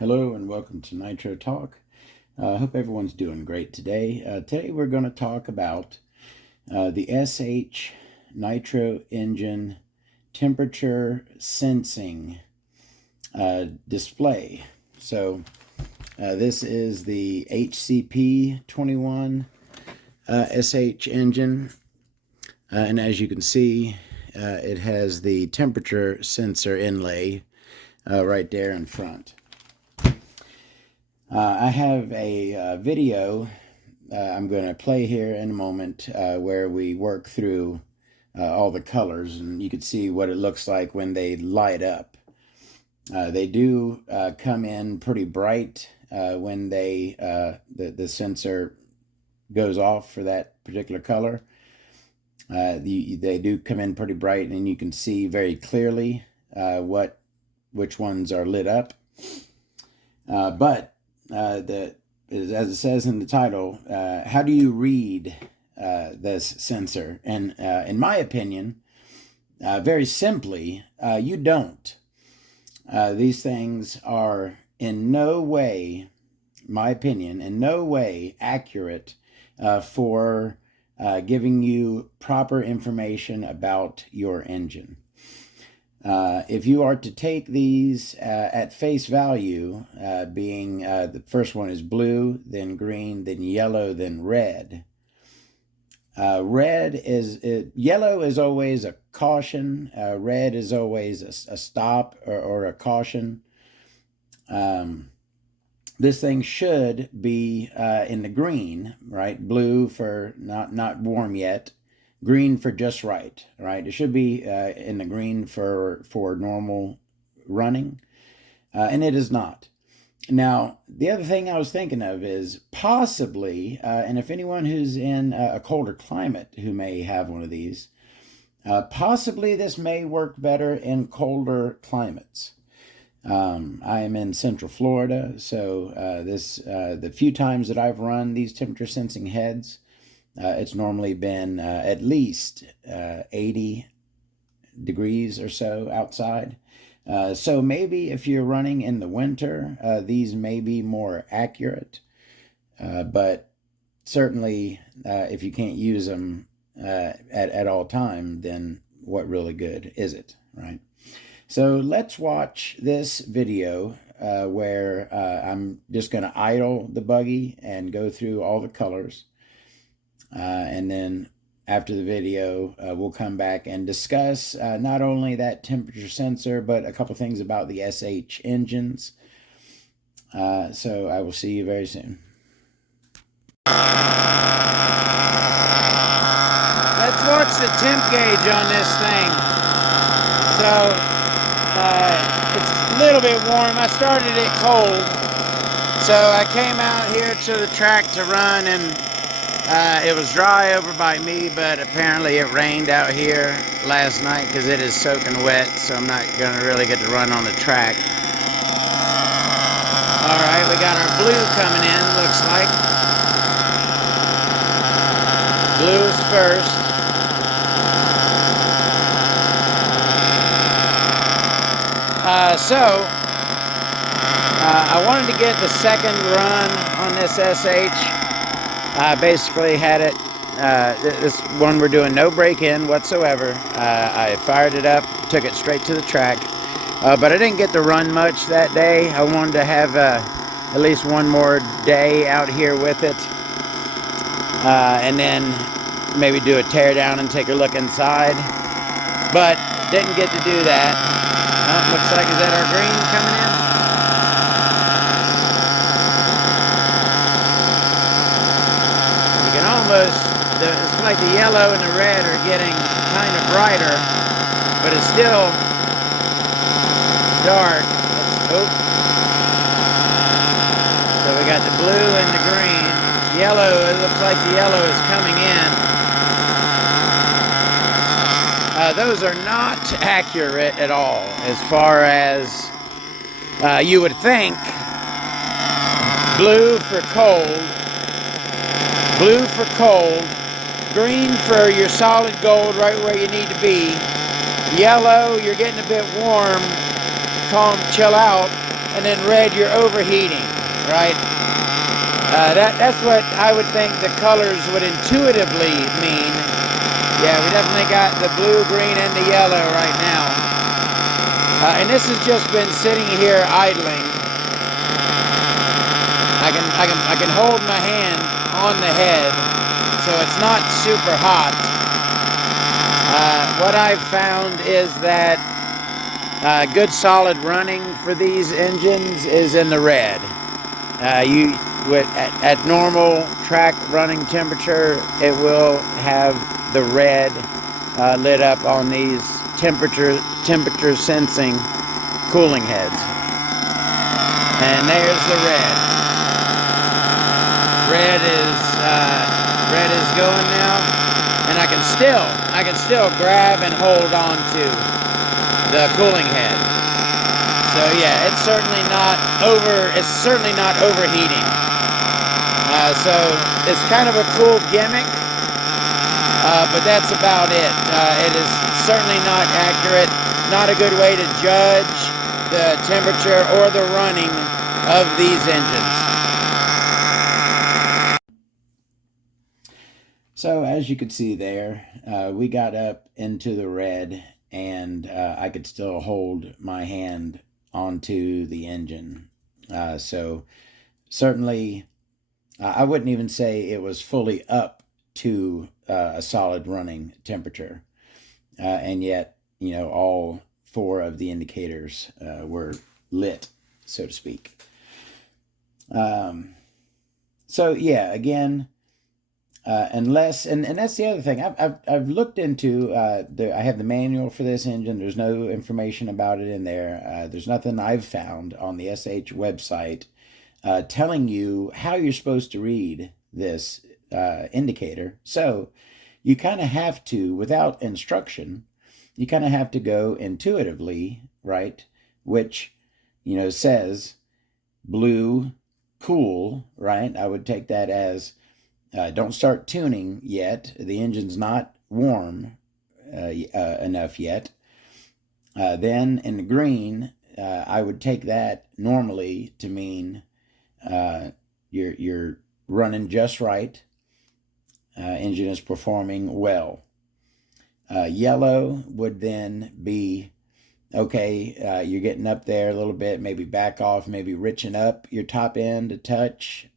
Hello and welcome to Nitro Talk. I hope everyone's doing great today. Today we're going to talk about the SH Nitro engine temperature sensing display. So this is the HCP 21 SH engine, and as you can see, it has the temperature sensor inlay right there in front. I have a video I'm going to play here in a moment where we work through all the colors, and you can see what it looks like when they light up. They do come in pretty bright when the sensor goes off for that particular color. They do come in pretty bright, and you can see very clearly which ones are lit up. But as it says in the title, how do you read this sensor? And in my opinion, very simply, you don't. These things are in no way, my opinion, in no way accurate for giving you proper information about your engine. If you are to take these at face value, being the first one is blue, then green, then yellow, then red. Yellow is always a caution. Red is always a stop or a caution. This thing should be in the green, right? Blue for not warm yet. Green for just right? It should be in the green for normal running, and it is not. Now, the other thing I was thinking of is possibly, and if anyone who's in a colder climate who may have one of these, possibly this may work better in colder climates. I am in Central Florida, so the few times that I've run these temperature sensing heads, it's normally been at least 80 degrees or so outside. So maybe if you're running in the winter, these may be more accurate. But certainly if you can't use them at all time, then what really good is it, right? So let's watch this video where I'm just going to idle the buggy and go through all the colors. And then after the video, we'll come back and discuss not only that temperature sensor, but a couple things about the SH engines. So I will see you very soon. Let's watch the temp gauge on this thing. So it's a little bit warm. I started it cold. So I came out here to the track to run, and it was dry over by me, but apparently it rained out here last night because it is soaking wet, so I'm not going to really get to run on the track. Alright, we got our blue coming in, looks like. Blue is first. I wanted to get the second run on this SH. I basically had it, this one we're doing no break-in whatsoever. I fired it up, took it straight to the track, but I didn't get to run much that day. I wanted to have at least one more day out here with it, and then maybe do a tear down and take a look inside, but didn't get to do that. Looks like, is that our green coming in? It's like the yellow and the red are getting kind of brighter, but it's still dark. So we got the blue and the green. Yellow, it looks like the yellow is coming in. Those are not accurate at all as far as you would think. Blue for cold. Blue for cold, green for your solid gold right where you need to be, yellow, you're getting a bit warm, calm, chill out, and then red, you're overheating, right? That's what I would think the colors would intuitively mean. Yeah, we definitely got the blue, green, and the yellow right now. And this has just been sitting here idling. I can hold my hand on the head, so it's not super hot. What I've found is that good solid running for these engines is in the red. At normal track running temperature, it will have the red lit up on these temperature sensing cooling heads. And there's the red. Red is going now, and I can still grab and hold on to the cooling head. So yeah, it's certainly not overheating. So it's kind of a cool gimmick, but that's about it. It is certainly not accurate, not a good way to judge the temperature or the running of these engines. So as you could see there, we got up into the red, and I could still hold my hand onto the engine. So certainly, I wouldn't even say it was fully up to a solid running temperature. And yet, all four of the indicators were lit, so to speak. So yeah, again, unless, and that's the other thing I've looked into. I have the manual for this engine. There's no information about it in there. There's nothing I've found on the SH website telling you how you're supposed to read this indicator. So you kind of have to, without instruction, you kind of have to go intuitively, right? Which, says blue, cool, right? I would take that as don't start tuning yet. The engine's not warm enough yet. Then in the green, I would take that normally to mean you're running just right. Engine is performing well. Yellow would then be okay. You're getting up there a little bit. Maybe back off. Maybe riching up your top end a touch.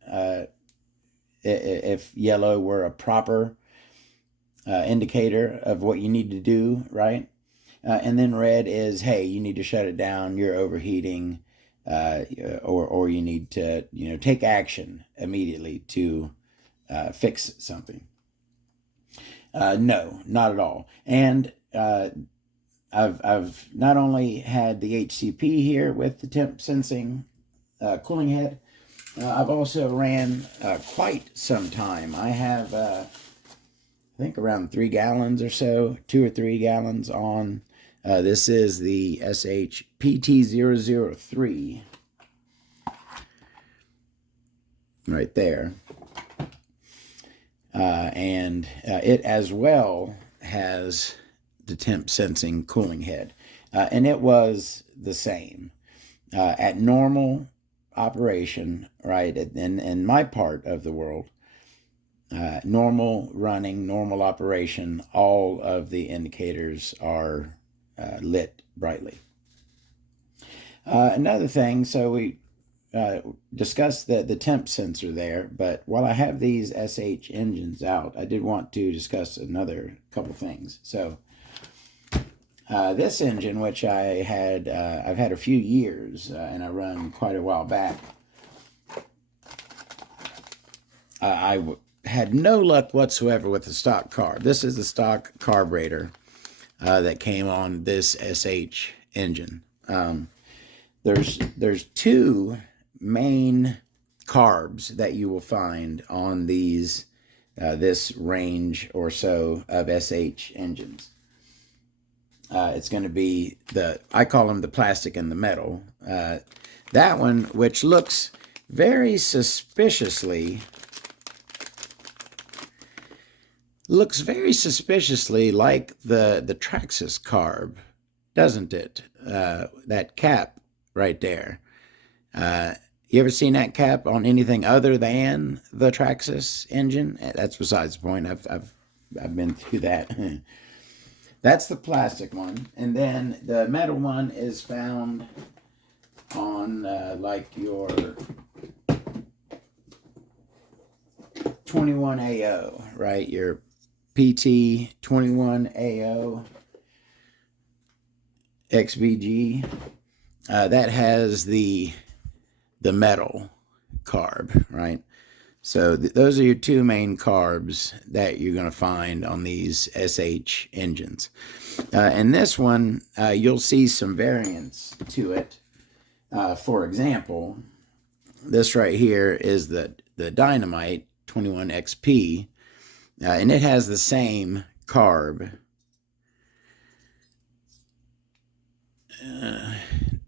If yellow were a proper indicator of what you need to do, right? And then red is, hey, you need to shut it down. You're overheating, or you need to, take action immediately to fix something. No, not at all. And I've not only had the HCP here with the temp sensing cooling head. I've also ran quite some time. I have, I think, around 3 gallons or so, 2 or 3 gallons on. This is the SHPT003 right there. And it as well has the temp sensing cooling head. And it was the same. At normal operation, right, in my part of the world, normal running, normal operation, all of the indicators are lit brightly. Another thing, so we discussed the temp sensor there, but while I have these SH engines out, I did want to discuss another couple things. So this engine, which I've had a few years, and I run quite a while back, had no luck whatsoever with the stock carb. This is the stock carburetor that came on this SH engine. There's 2 main carbs that you will find on these this range or so of SH engines. It's going to be I call them the plastic and the metal. That one, which looks very suspiciously like the Traxxas carb, doesn't it? That cap right there. You ever seen that cap on anything other than the Traxxas engine? That's besides the point. I've been through that. That's the plastic one, and then the metal one is found on like your 21AO, right? Your PT 21AO XVG. That has the metal carb, right? So those are your two main carbs that you're going to find on these SH engines. And this one, you'll see some variance to it. For example, this right here is the Dynamite 21XP, and it has the same carb.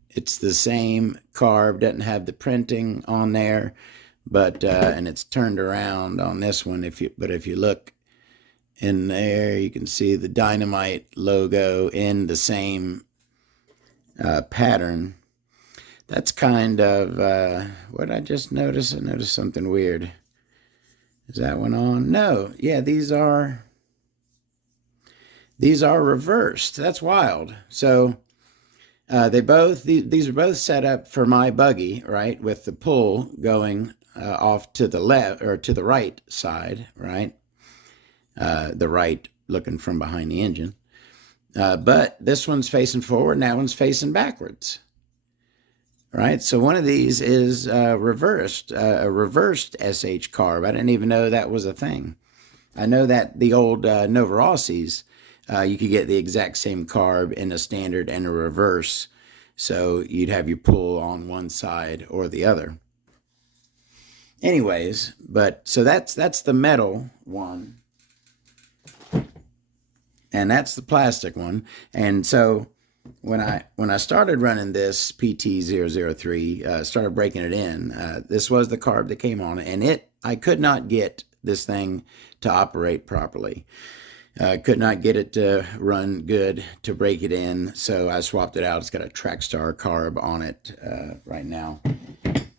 It's the same carb, doesn't have the printing on there, but and it's turned around on this one. If you look in there, you can see the Dynamite logo in the same pattern. That's kind of what did I just notice? I noticed something weird. Is that one on? No. Yeah, these are reversed. That's wild. So these are both set up for my buggy, right, with the pull going off to the left or to the right side, right? The right looking from behind the engine. But this one's facing forward and that one's facing backwards. Right, so one of these is reversed, a reversed SH carb. I didn't even know that was a thing. I know that the old Nova Rossies, you could get the exact same carb in a standard and a reverse. So you'd have your pull on one side or the other. Anyways, but so that's the metal one. And that's the plastic one. And so when I started running this PT003, started breaking it in, this was the carb that came on it, and I could not get this thing to operate properly. Could not get it to run good to break it in, so I swapped it out. It's got a Trackstar carb on it right now.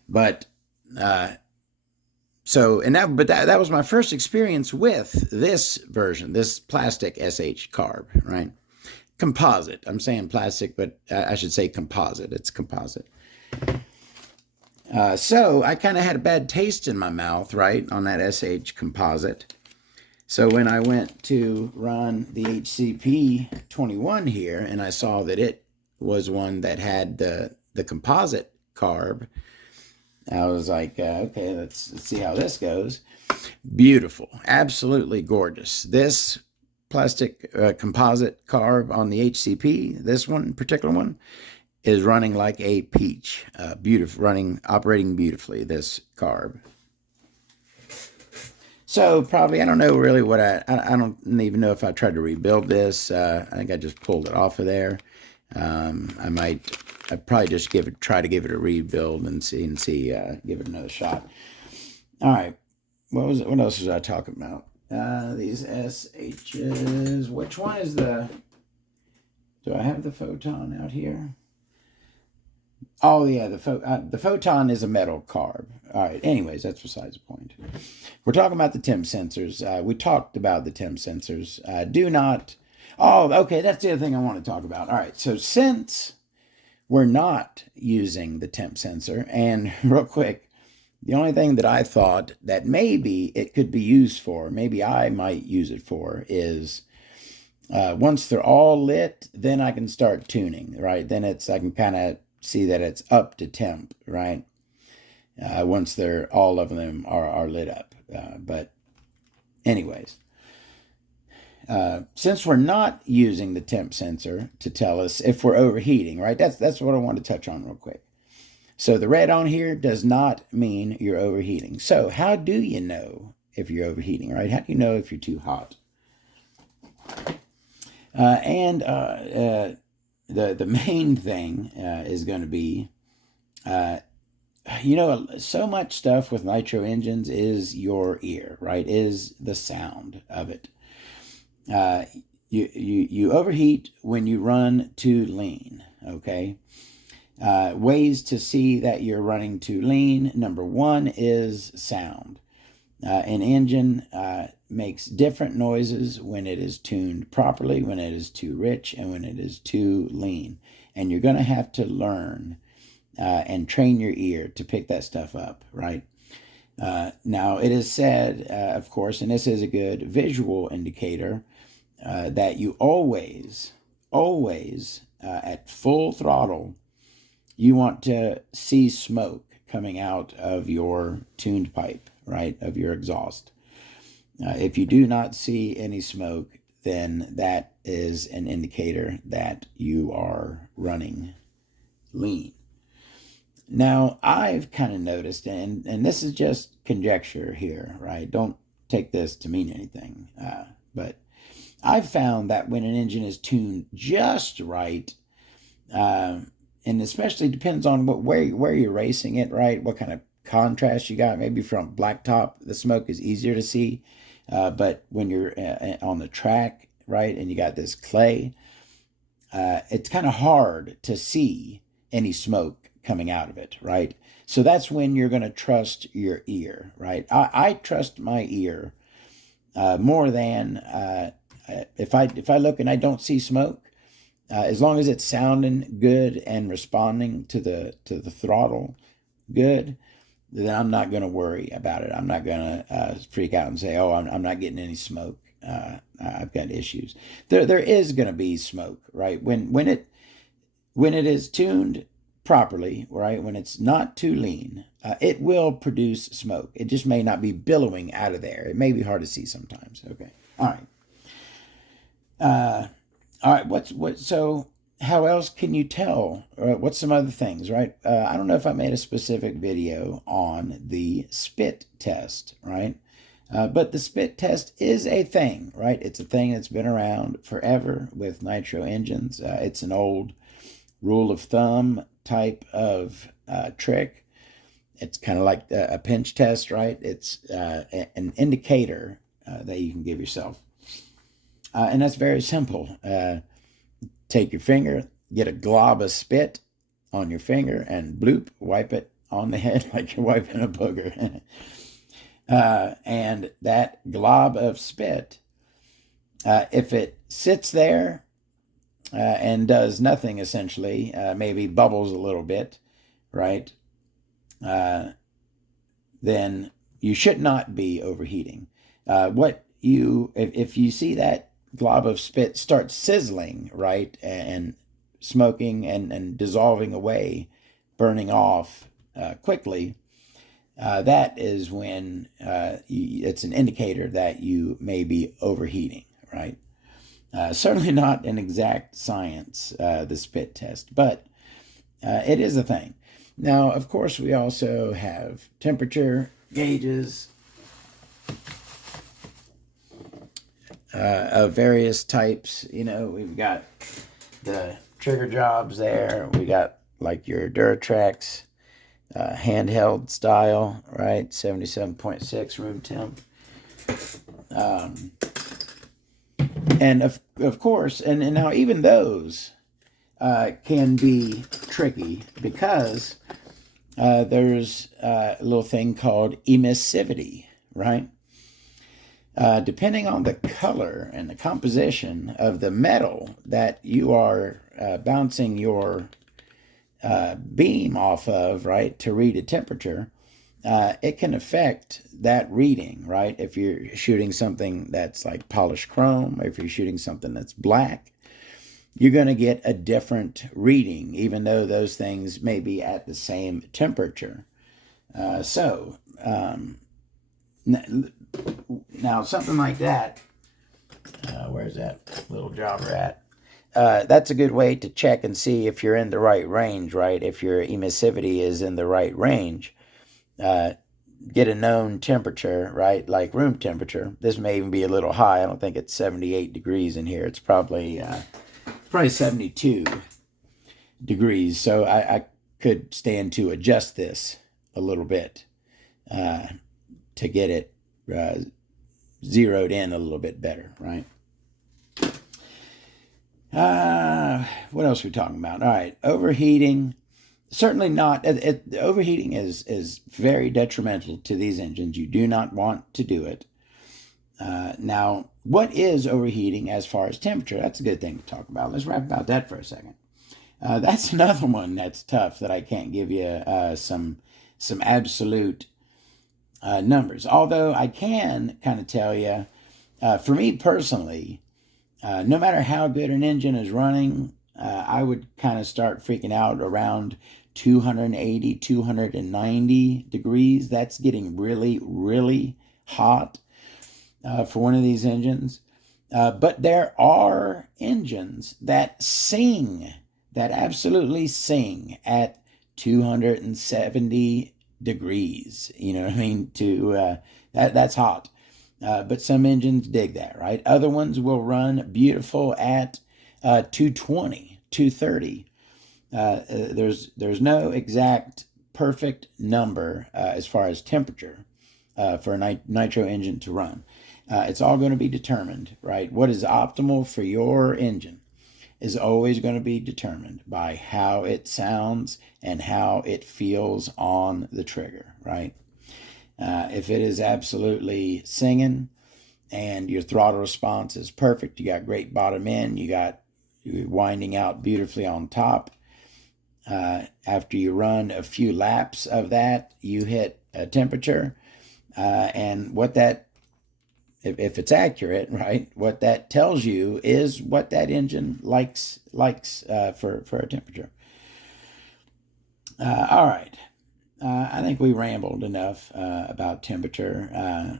But that was my first experience with this version, this plastic SH carb, right? Composite. I'm saying plastic, but I should say composite. It's composite. So I kind of had a bad taste in my mouth, right, on that SH composite. So when I went to run the HCP 21 here, and I saw that it was one that had the composite carb, I was like, okay, let's see how this goes. Beautiful. Absolutely gorgeous. This plastic composite carb on the HCP, this one, particular one, is running like a peach. Beautiful, operating beautifully, this carb. So probably, I don't know really what I don't even know if I tried to rebuild this. I think I just pulled it off of there. I'd probably just try to give it a rebuild and see, give it another shot. All right. What else was I talking about? These SHs. Which one is do I have the Photon out here? Oh yeah, the Photon is a metal carb. All right. Anyways, that's besides the point. We're talking about the temp sensors. We talked about the temp sensors. Do not. Oh, okay. That's the other thing I want to talk about. All right. So since we're not using the temp sensor, and real quick, the only thing that I thought that maybe it could be used for, maybe I might use it for, is once they're all lit, then I can start tuning, right? Then I can kind of see that it's up to temp, right? Once all of them are lit up. But anyways, since we're not using the temp sensor to tell us if we're overheating, right? That's what I want to touch on real quick. So the red on here does not mean you're overheating. So how do you know if you're overheating, right? How do you know if you're too hot? The main thing is going to be, so much stuff with nitro engines is your ear, right? Is the sound of it. You overheat when you run too lean, okay? Ways to see that you're running too lean. Number one is sound. An engine makes different noises when it is tuned properly, when it is too rich, and when it is too lean. And you're going to have to learn and train your ear to pick that stuff up, right? Now, it is said, of course, and this is a good visual indicator, that you always, at full throttle, you want to see smoke coming out of your tuned pipe, right, of your exhaust. If you do not see any smoke, then that is an indicator that you are running lean. Now, I've kind of noticed, and this is just conjecture here, right? Don't take this to mean anything. But I've found that when an engine is tuned just right, and especially depends on where you're racing it, right? What kind of contrast you got. Maybe from blacktop, the smoke is easier to see. But when you're on the track, right, and you got this clay, it's kind of hard to see any smoke coming out of it, right? So that's when you're going to trust your ear, right? I trust my ear more than if I look and I don't see smoke. As long as it's sounding good and responding to the throttle good, then I'm not going to worry about it. I'm not going to freak out and say, "Oh, I'm not getting any smoke. I've got issues." There is going to be smoke, right? When it is tuned properly, right? When it's not too lean, it will produce smoke. It just may not be billowing out of there. It may be hard to see sometimes. Okay. All right. So how else can you tell? What's some other things, right? I don't know if I made a specific video on the spit test, right? But the spit test is a thing, right? It's a thing that's been around forever with nitro engines. It's an old rule of thumb type of trick. It's kind of like a pinch test, right? It's an indicator that you can give yourself. And that's very simple. Take your finger, get a glob of spit on your finger, and bloop, wipe it on the head like you're wiping a booger. And that glob of spit, if it sits there and does nothing, essentially, maybe bubbles a little bit, right? Then you should not be overheating. If you see that glob of spit start sizzling, right, and smoking and dissolving away, burning off quickly, that is when it's an indicator that you may be overheating, right? Certainly not an exact science, the spit test, but it is a thing. Now, of course, we also have temperature gauges of various types. We've got the trigger jobs there. We got like your Duratrax handheld style, right? 77.6 room temp. And of course, and now even those can be tricky because there's a little thing called emissivity, right? Depending on the color and the composition of the metal that you are bouncing your beam off of, right, to read a temperature, it can affect that reading, right? If you're shooting something that's like polished chrome, or if you're shooting something that's black, you're going to get a different reading, even though those things may be at the same temperature. Now something like that, where's that little jobber at? That's a good way to check and see if you're in the right range, right? If your emissivity is in the right range. Get a known temperature, right? Like room temperature. This may even be a little high. I don't think it's 78 degrees in here. It's probably 72 degrees. So I could stand to adjust this a little bit to get it zeroed in a little bit better, right? What else are we talking about? All right, overheating. certainly not. Overheating is very detrimental to these engines. You do not want to do it. Now, what is overheating as far as temperature? That's a good thing to talk about. Let's rap about that for a second. That's another one that's tough that I can't give you some absolute numbers. Although I can kind of tell you, for me personally, no matter how good an engine is running, I would kind of start freaking out around 280, 290 degrees. That's getting really, really hot for one of these engines. But there are engines that sing, that absolutely sing at 270 degrees. You know what I mean? That's hot. But some engines dig that, right? Other ones will run beautiful at 220, 230. There's no exact perfect number as far as temperature for a nitro engine to run. It's all going to be determined, right? What is optimal for your engine is always going to be determined by how it sounds and how it feels on the trigger, right? If it is absolutely singing and your throttle response is perfect, you got great bottom end, you're winding out beautifully on top. After you run a few laps of that, you hit a temperature, and what that, if it's accurate, right, what that tells you is what that engine likes for a temperature. All right. I think we rambled enough about temperature.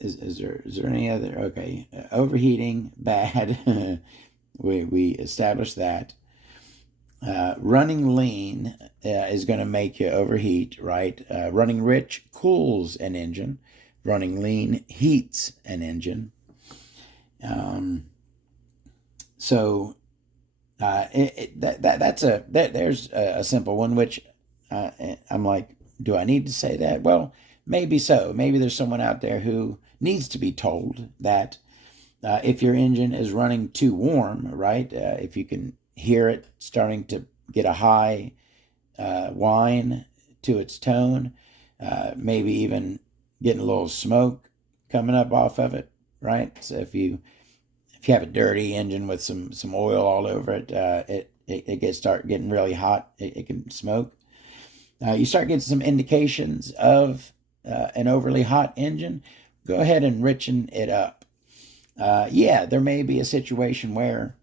Is there any other? Okay, overheating, bad. we established that. Running lean is going to make you overheat, right? Running rich cools an engine. Running lean heats an engine. So there's a simple one, which I'm like, do I need to say that? Well, maybe so. Maybe there's someone out there who needs to be told that if your engine is running too warm, right? If you can hear it starting to get a high whine to its tone, maybe even getting a little smoke coming up off of it, right? So if you have a dirty engine with some oil all over it, it start getting really hot. It can smoke. You start getting some indications of an overly hot engine. Go ahead and richen it up. Yeah, there may be a situation where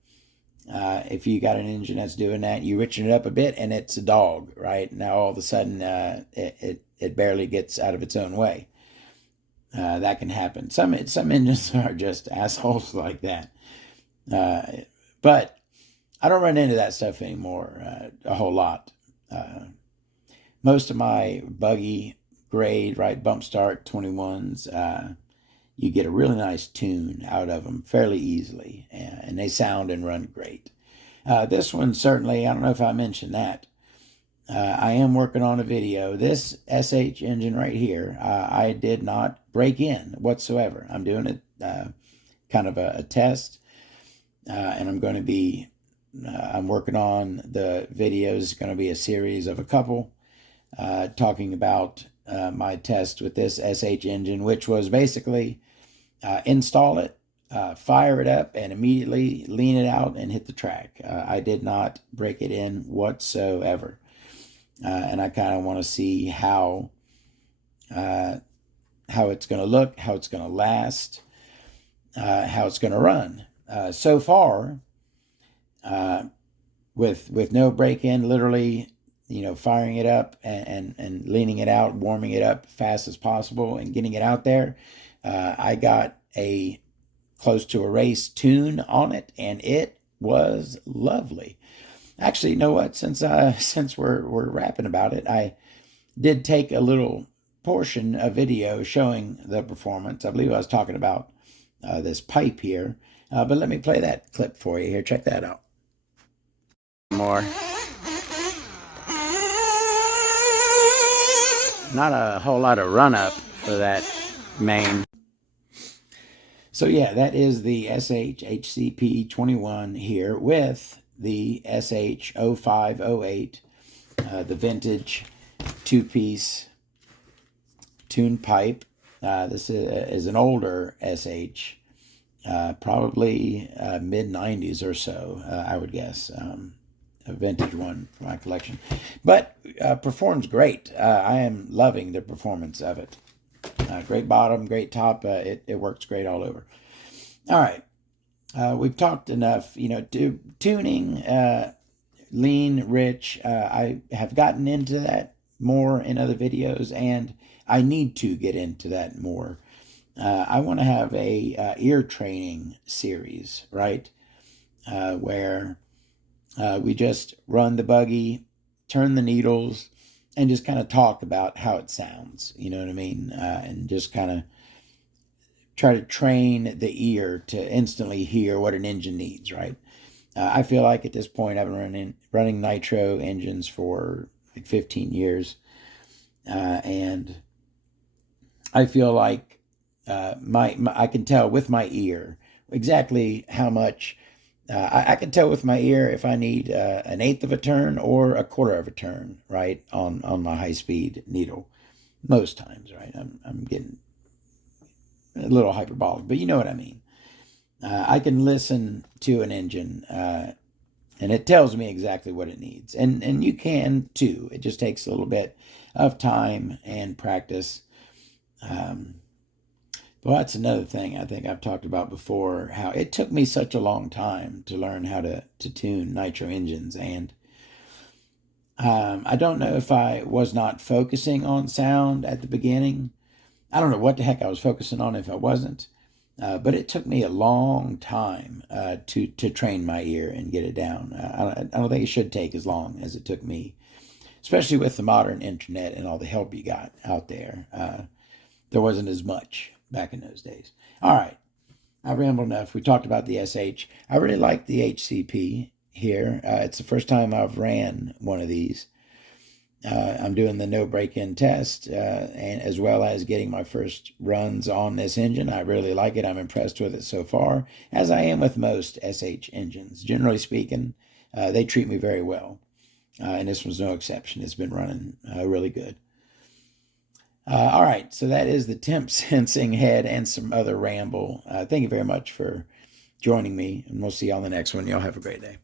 if you got an engine that's doing that, you richen it up a bit, and it's a dog, right? Now all of a sudden it barely gets out of its own way. That can happen. Some engines are just assholes like that. But I don't run into that stuff anymore a whole lot. Most of my buggy grade, right, bump start 21s, you get a really nice tune out of them fairly easily, and they sound and run great. This one certainly, I don't know if I mentioned that. I am working on a video. This SH engine right here, I did not break in whatsoever. I'm doing it kind of a test, and I'm going to be, I'm working on the videos. It's going to be a series of a couple talking about my test with this SH engine, which was basically install it, fire it up, and immediately lean it out and hit the track. I did not break it in whatsoever. And I kind of want to see how it's going to look, how it's going to last, how it's going to run. So far, with no break-in, literally, firing it up and leaning it out, warming it up fast as possible, and getting it out there, I got a close to a race tune on it, and it was lovely. Actually, you know what? Since we're rapping about it, I did take a little portion of video showing the performance. I believe I was talking about this pipe here, but let me play that clip for you here. Check that out. More. Not a whole lot of run up for that main. So yeah, that is the SH HCP 21 here with the SH 0508 the vintage 2-piece tune pipe. This is an older SH, probably mid-90s or so, I would guess. A vintage one for my collection. But performs great. I am loving the performance of it. Great bottom, great top. It works great all over. All right. We've talked enough, tuning, lean, rich. I have gotten into that more in other videos, and I need to get into that more. I want to have a ear training series, right? Where we just run the buggy, turn the needles, and just kind of talk about how it sounds. You know what I mean? And just kind of try to train the ear to instantly hear what an engine needs, right? I feel like at this point I've been running Nitro engines for like 15 years, and I feel like my I can tell with my ear exactly how much. I can tell with my ear if I need an eighth of a turn or a quarter of a turn, right, on my high speed needle. Most times, right? I'm getting a little hyperbolic, but you know what I mean. I can listen to an engine, and it tells me exactly what it needs, and you can too. It just takes a little bit of time and practice. Well, that's another thing I think I've talked about before, how it took me such a long time to learn how to tune nitro engines. And I don't know if I was not focusing on sound at the beginning. I don't know what the heck I was focusing on if I wasn't. But it took me a long time to train my ear and get it down. I don't think it should take as long as it took me, especially with the modern internet and all the help you got out there. There wasn't as much back in those days. All right, I rambled enough. We talked about the SH. I really like the HCP here. It's the first time I've ran one of these. I'm doing the no break-in test, and as well as getting my first runs on this engine. I really like it. I'm impressed with it so far, as I am with most SH engines. Generally speaking, they treat me very well, and this was no exception. It's been running really good. All right, so that is the temp sensing head and some other ramble. Thank you very much for joining me, and we'll see you on the next one. Y'all have a great day.